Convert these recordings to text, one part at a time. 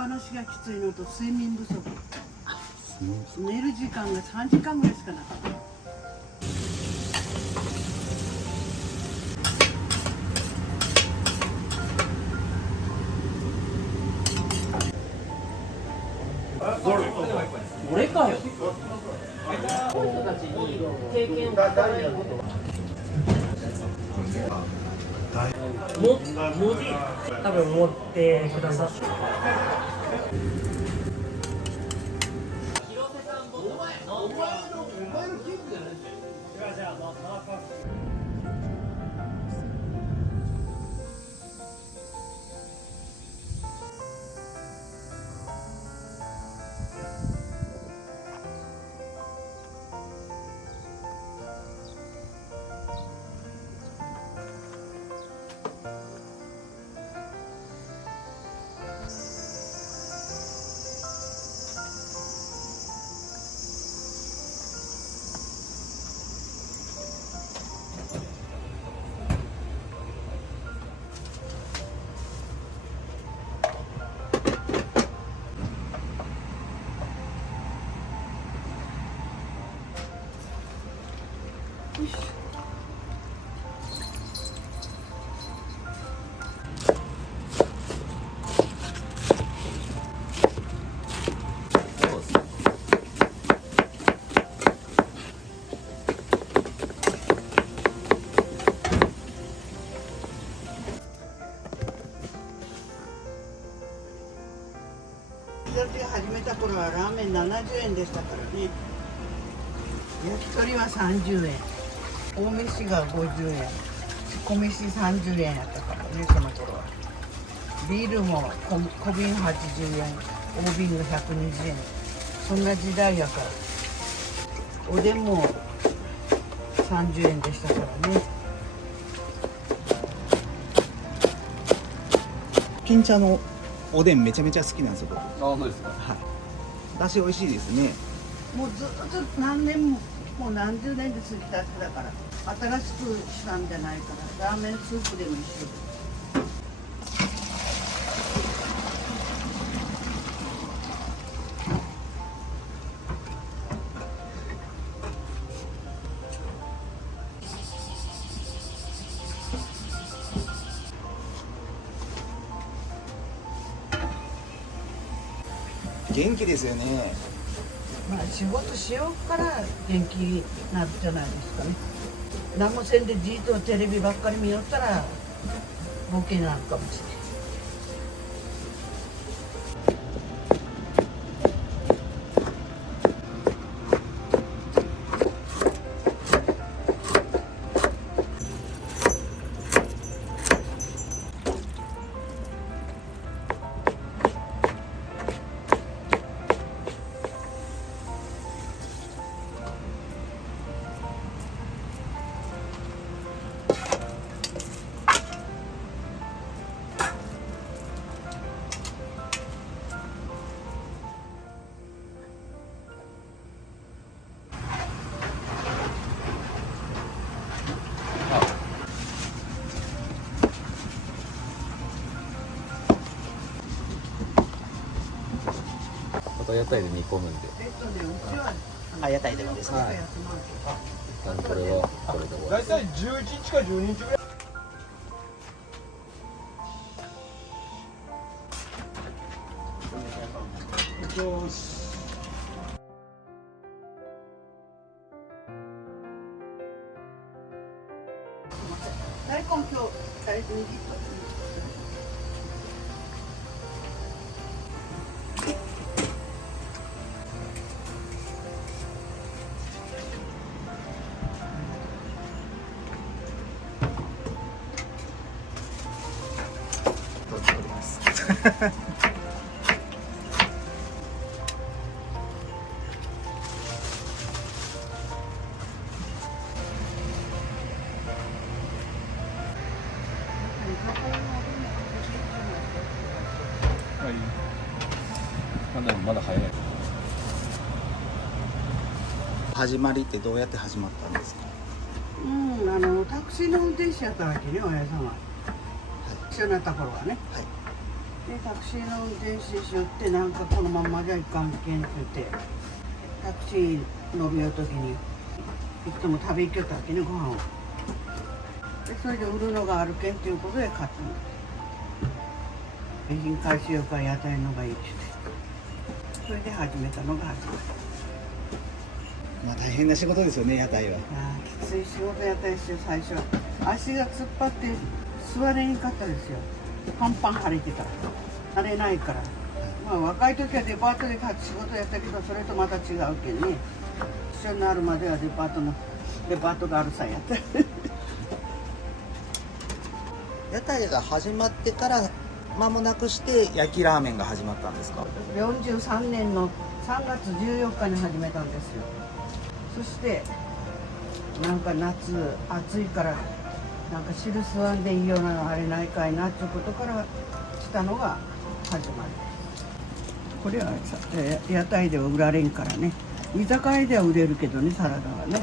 ぱなしがきついのと睡眠不足。寝る時間が3時間ぐらいしかなかった。俺かよ。この人たちに経験を聞かないことは。文字多分持ってくださって。始めた頃はラーメン70円でしたからね。焼き鳥は30円、大飯が50円、小飯30円やったからね、その頃は。ビールも小瓶80円、大瓶が120円、そんな時代やから。おでんも30円でしたからね。金茶のおでんめちゃめちゃ好きなんですよ、僕。本当ですか。はい。だし美味しいですね。もうずっと何年も、もう何十年で過ぎた人だから、新しくしたんじゃないから、ラーメンスープでも一緒です。元気ですよね。まあ仕事しようから元気になるじゃないですかね。何もせんでじっとテレビばっかり見よったらボケになるかもしれない。また屋台で煮込むんで。うちはあ、屋台でもですね。はい。一旦これはこれで終わり。大体11日か12日ぐらい。大根今日大根握った。取っております。はい。まだ早い。始まりってどうやって始まったんですか。タクシーの運転手やったわけね、親様。一緒になった頃はね。はい。でタクシーの運転手しよってなんかこのまんまじゃいかんけんって言ってタクシー乗るよ時にいつも食べ行けたわけねご飯を。でそれで売るのがあるけんっていうことで買ったの。備品回収よから屋台のがいいって言ってそれで始めたのが始まり。まあ大変な仕事ですよね、屋台は。いやーきつい仕事やったですよ最初は。足が突っ張って座れにかったですよ。パンパン腫れてたら慣れないから。まあ若い時はデパートで仕事やったけどそれとまた違うけんね。一緒になるまではデパートがあるさやった屋台が始まってから間もなくして焼きラーメンが始まったんですか。43年の3月14日に始めたんですよ。そしてなんか夏暑いからなんか汁吸わんでいいようなのあれないかいなっていうことからしたのが始まり。これはさ屋台では売られんからね。居酒屋では売れるけどねサラダはね。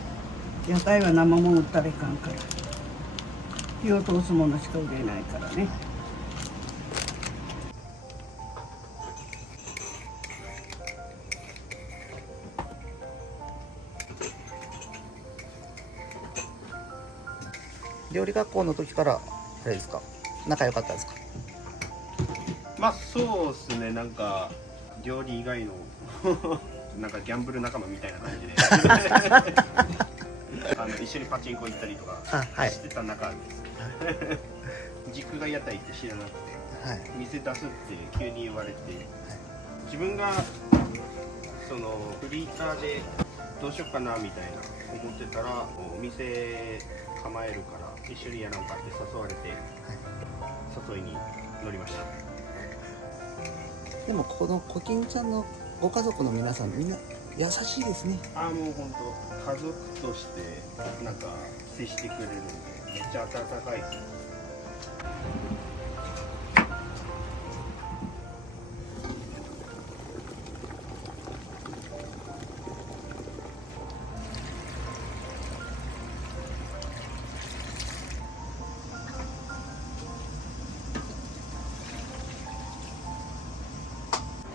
屋台は生もん売ったらいかんから火を通すものしか売れないからね。料理学校の時からあれですか、仲良かったですか。まあそうですね、なんか料理以外のなんかギャンブル仲間みたいな感じで一緒にパチンコ行ったりとかはいしてた中です、実家が屋台って知らなくて、はい、店出すって急に言われて、自分がそのフリーターでどうしようかなみたいな思ってたら、お店構えるから一緒にやらんかって誘われて、誘いに乗りました。でもこのコキンちゃんのご家族の皆さんみんな優しいですね。もう本当家族としてなんか接してくれるんでめっちゃ温かいです。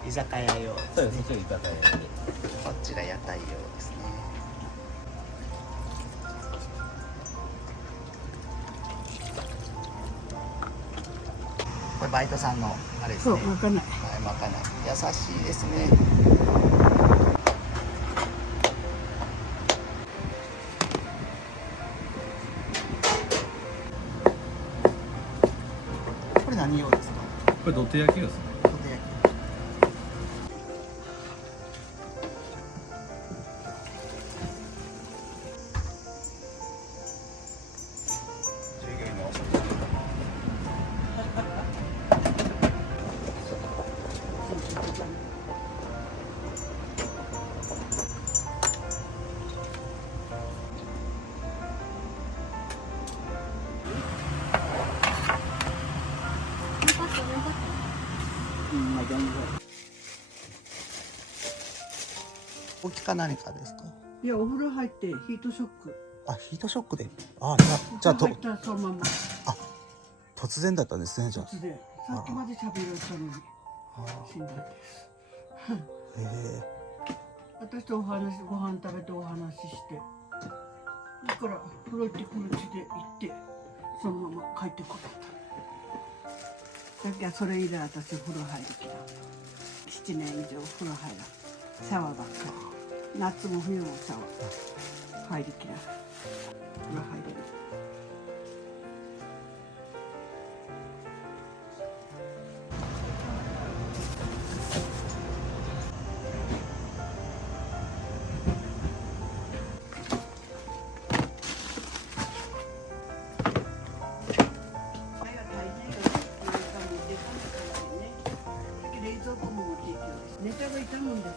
居酒屋用。そうです、そっちが居酒屋で。こっちが屋台用ですね。これバイトさんのあれですね。そうまかない。はい、まかない。優しいですね。これ何用ですか。これ土手焼きですね。土手焼き。従業員のお食事。お家か何かですか。いやお風呂入ってヒートショック。あ、ヒートショックで。あ、じゃあ入ったらそのまま突然だったんですね。じゃあ。突然さっきまで喋られたのに死んだんです。へ私とご飯食べてお話ししてだから風呂行ってくるうちで行ってそのまま帰ってこられた。だけどそれ以来私風呂入る気だ。7年以上風呂入らん。シャワーばっかり。夏も冬もシャワー入りきらん。風呂入れる。冷蔵庫も持っていきます。ネタが傷むんです。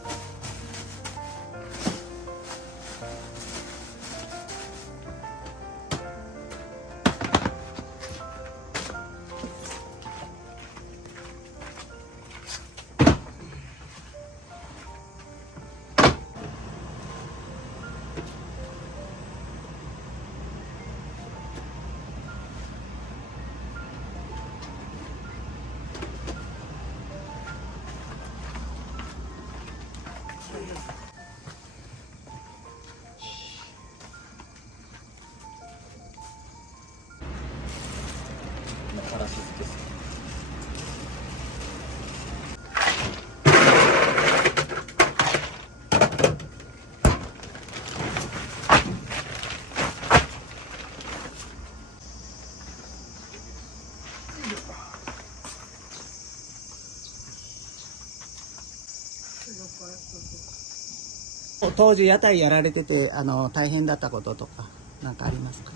当時屋台やられてて大変だったこととか何かありますか？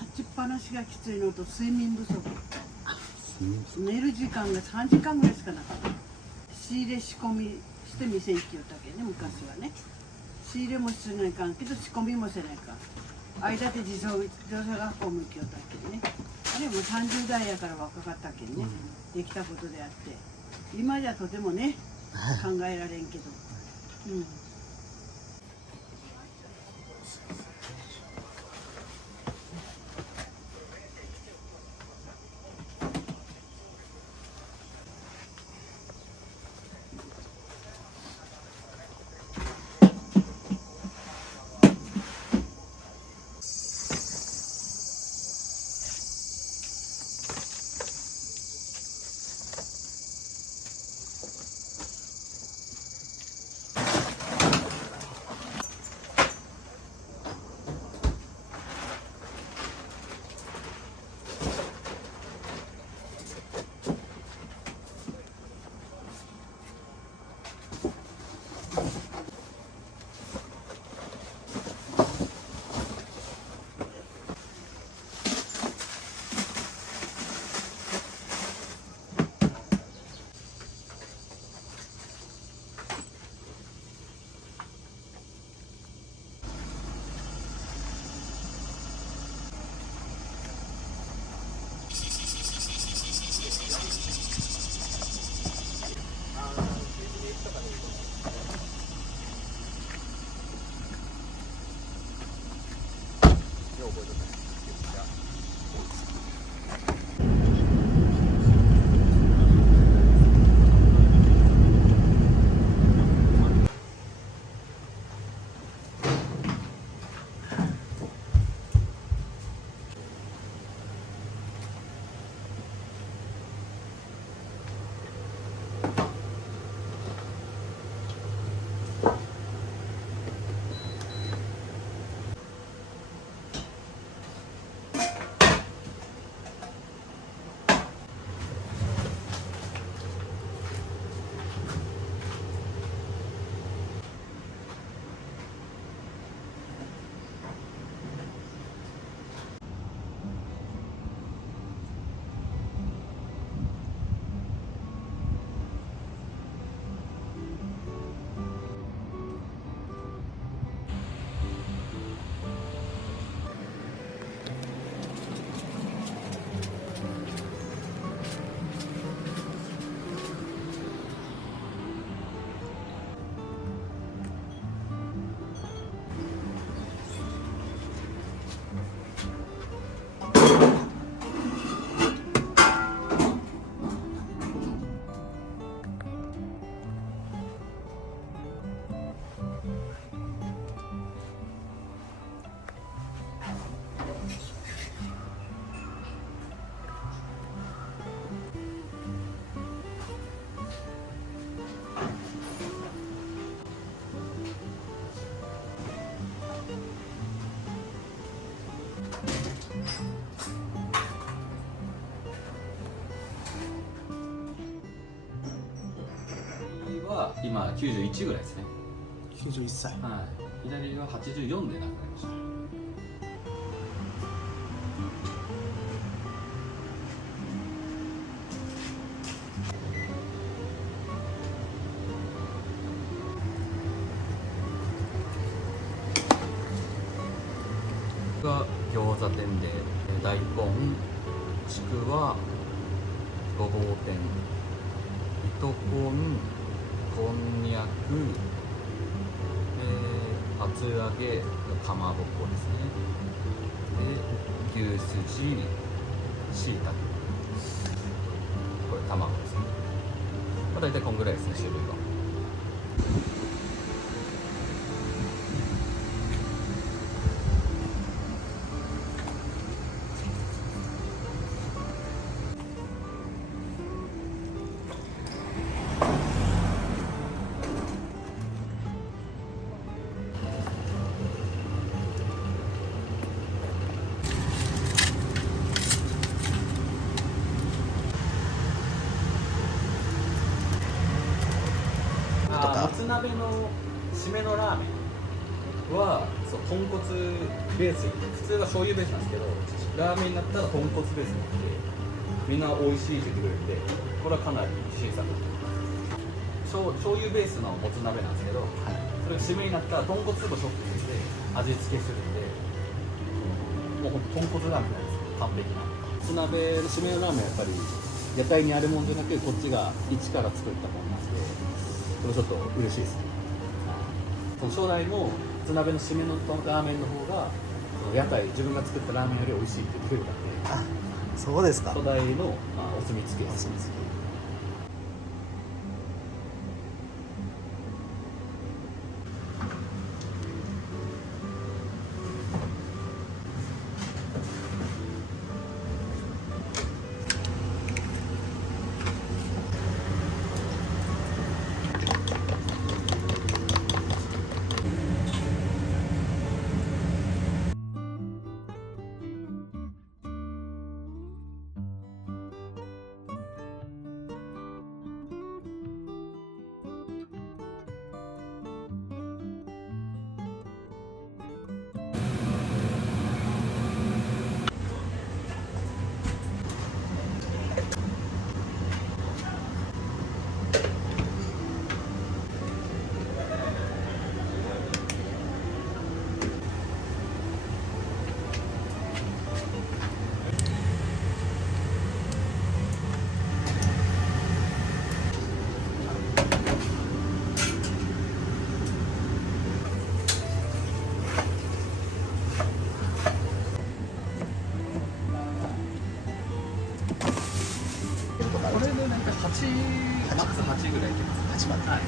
立ちっぱなしがきついのと睡眠不足。すみません。寝る時間が3時間ぐらいしかなかった。仕入れ仕込みして店行きよったけね、昔はね。仕入れもしないかんけど仕込みもせないかん。間で自動車学校も行きよったけね。あれも30代やから若かったけんね、できたことであって。今じゃとてもね、考えられんけど。うん。は今91ぐらいですね。91歳。はい。左は84で亡くなりました。が餃子店で大根、ちくわ、ごぼう天、糸こん、こんにゃく、厚揚げ、かまぼこですね。で、牛すじ、しいたけ。これ卵ですね。まあ、大体こんぐらいですね、種類は。とか。もつ鍋の締めのラーメンはそう豚骨ベース、普通は醤油ベースなんですけど、ラーメンになったら豚骨ベースになってみんな美味しいって言ってくれるんで、これはかなり新作。醤油ベースのもつ鍋なんですけど、それが締めになったら豚骨スープをショック入れて味付けするんで、もうほんと豚骨ラーメンなんですよ、完璧な。もつ鍋の締めのラーメンはやっぱり屋台にあるもんじゃなく、こっちが一から作ったものなんで、これちょっと嬉しいですね。その初代のもつ鍋の締めのラーメンの方が屋台自分が作ったラーメンより美味しいって言ってくれたんで、そうですか。初代の、お墨付けです。これでなんか8、マックス8ぐらいいけます。8まで。はい。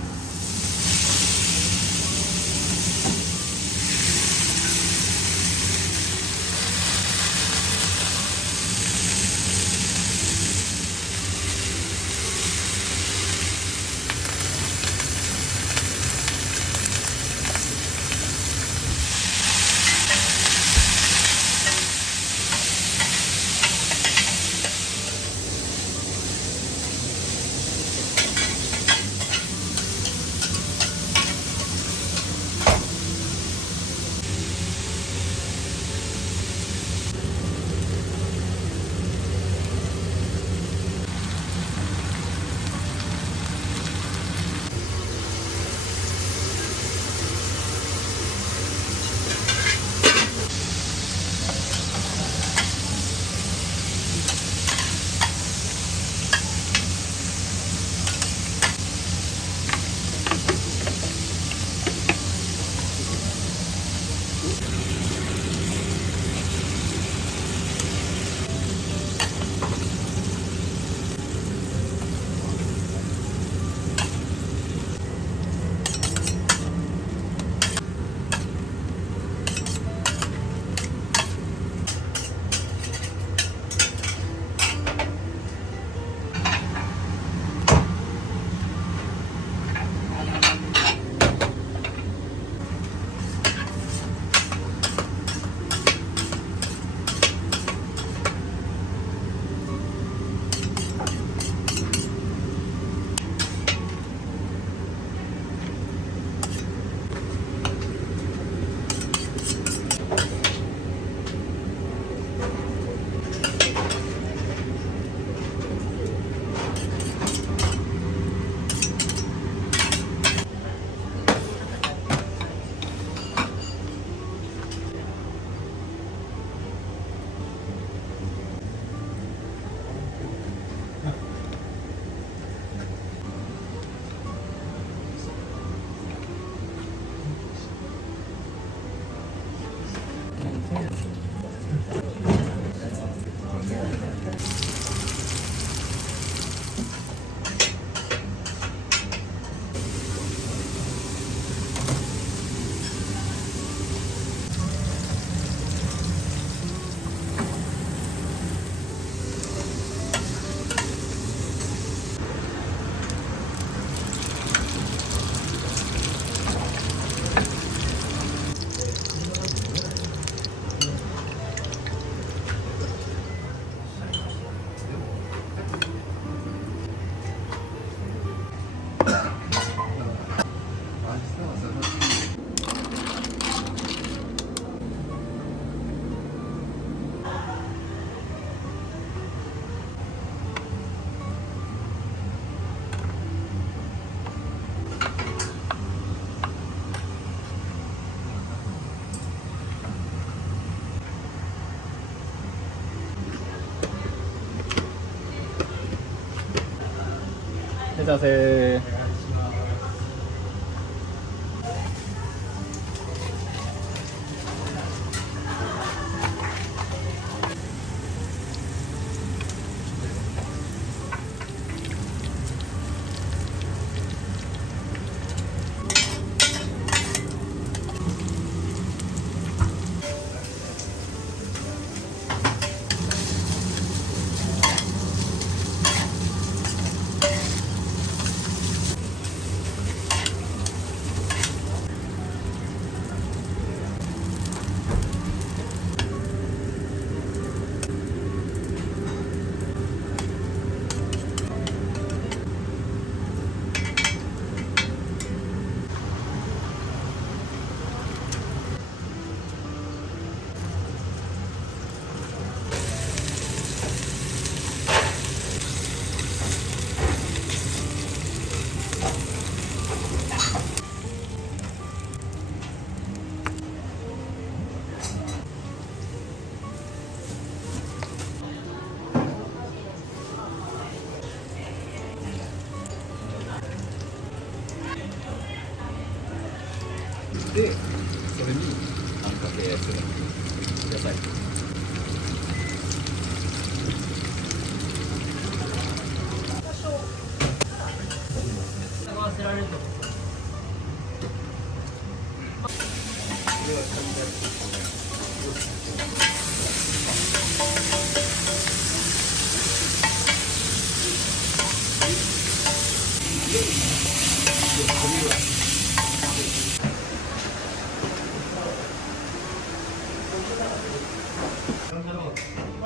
らっしゃいませ。で、それにあんかけする野菜。合わせられると。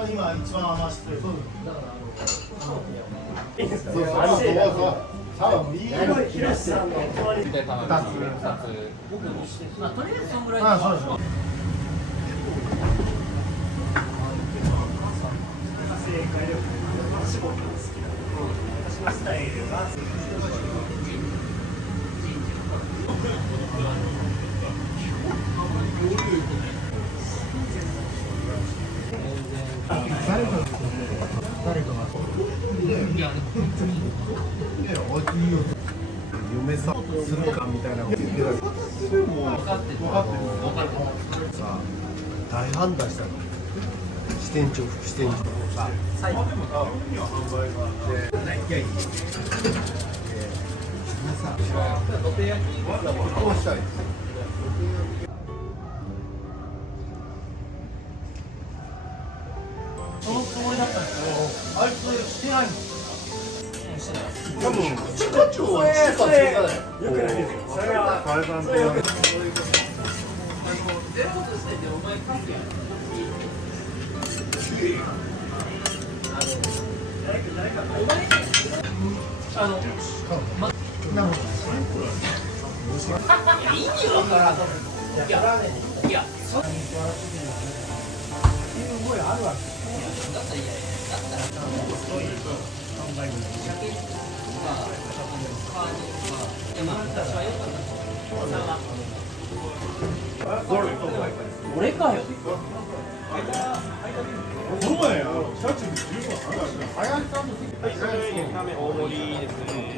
今一番余してる。まあとりあえずそんぐらい。あ、そうです。嫁さんするかみたいなこと言ってたけど、分かってるさあ大判断したの。支店長副支店長さ最後でも販売がいやいやさ土手焼きこうしたい。そのつもりだったんですけど、あいつしてないもん。多分地下長は地下継がない。よくないですよ。それは解散と言われる。ゼロとしててお前カスやん。いや意味わからん。いやそすごいあるわけ。だったらいやだったらそういう販売車検とかカードとかいやまあ私は良かった。俺かよ。この前社長に十分話した。林さんの席。はい、それ2日目大盛りですね。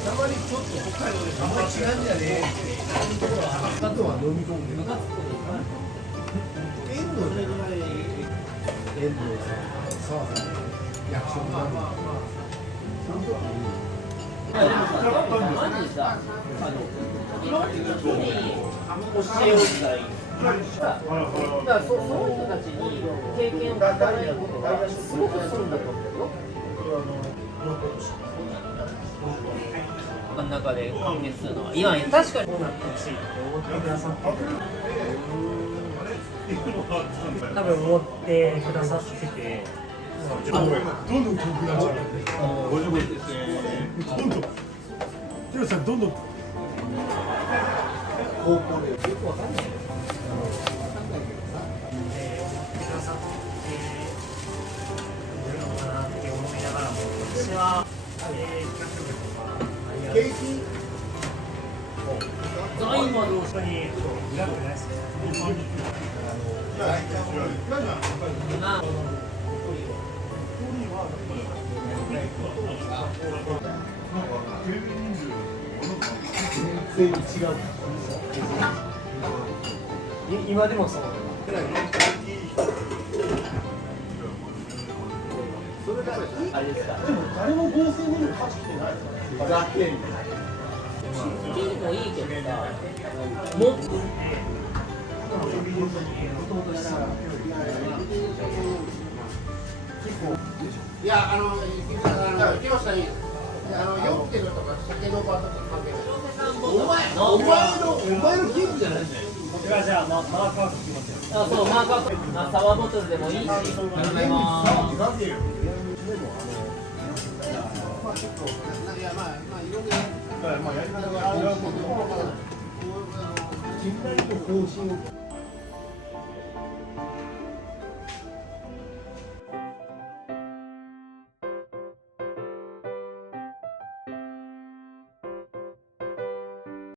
たまにちょっと北海道であんまり違うんじゃねえ。あとは飲み込んで。遠藤で遠藤さん、澤さん、役所になる。マジさ、いろんな人に教える時代。だからその人たちに経験を伝えることがすごくするんだと思うよ。真ん中で関係するのは、いや確かにこうなってほしいって思ってくださってる。多分思ってくださってて。どんどん遠くなっちゃう。どんどん。ヒロさんどんどん。高校でよくわかんない。くださっているのかなって思いながらも、私は大今どうした全然違う。今でもそう。あれですか。誰も合成にも貸してない。ふざけんな。金もいいけどさ、もっといや、木下に、酔ってるとか、酒の場とか関係ない。お前のキープじゃないんだよ。じゃあ、マーカーつきますよ。あ、そう、マーカーサワーボトルでもいいし、頼みます。いや、まあ、いろいろ。まあ、やり方が違うけど、信頼と方針を。